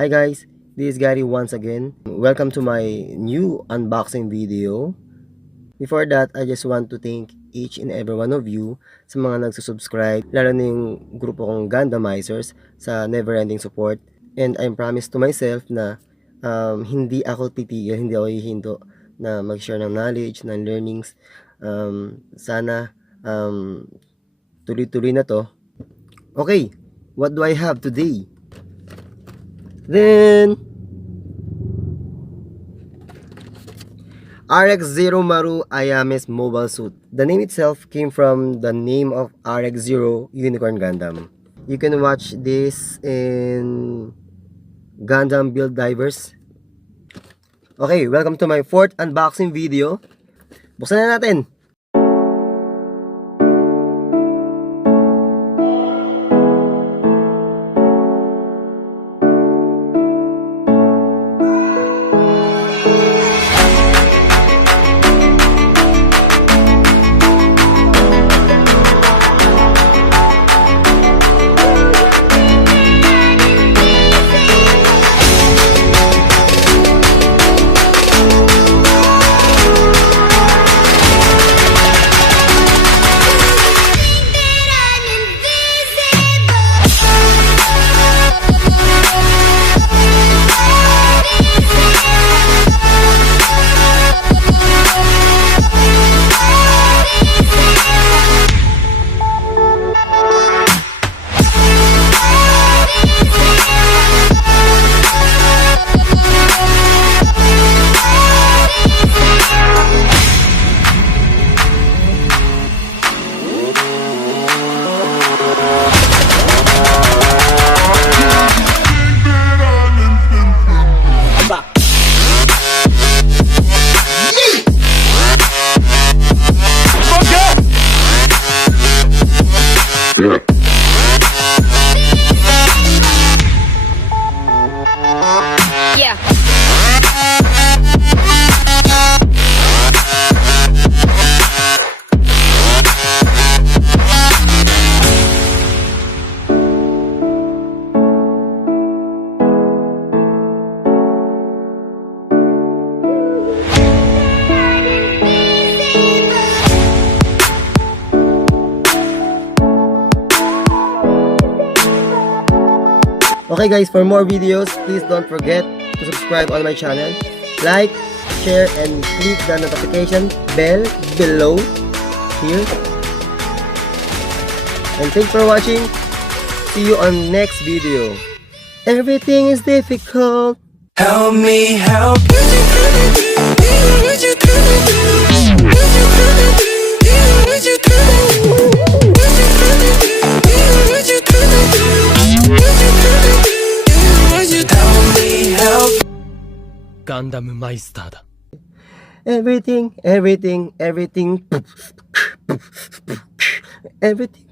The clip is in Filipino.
Hi guys, this is Gary once again. Welcome to my new unboxing video. Before that, I just want to thank each and every one of you sa mga nagsusubscribe, lalo na yung grupo kong Gundamizers sa never-ending support. And I promise to myself na hindi ako titigil, hindi ako hihinto na mag-share ng knowledge, ng learnings. Sana tuloy-tuloy na to. Okay, what do I have today? Then RX Zeromaru Ayame's mobile suit. The name itself came from the name of RX Zero Unicorn Gundam. You can watch this in Gundam Build Divers. Okay, welcome to my fourth unboxing video. Buksan na natin. Okay guys, for more videos, please don't forget to subscribe on my channel, like, share, and click the notification bell below here. And thanks for watching. See you on next video. Everything is difficult. Help me help. Gundam Meister だ。 Everything, everything, everything, everything.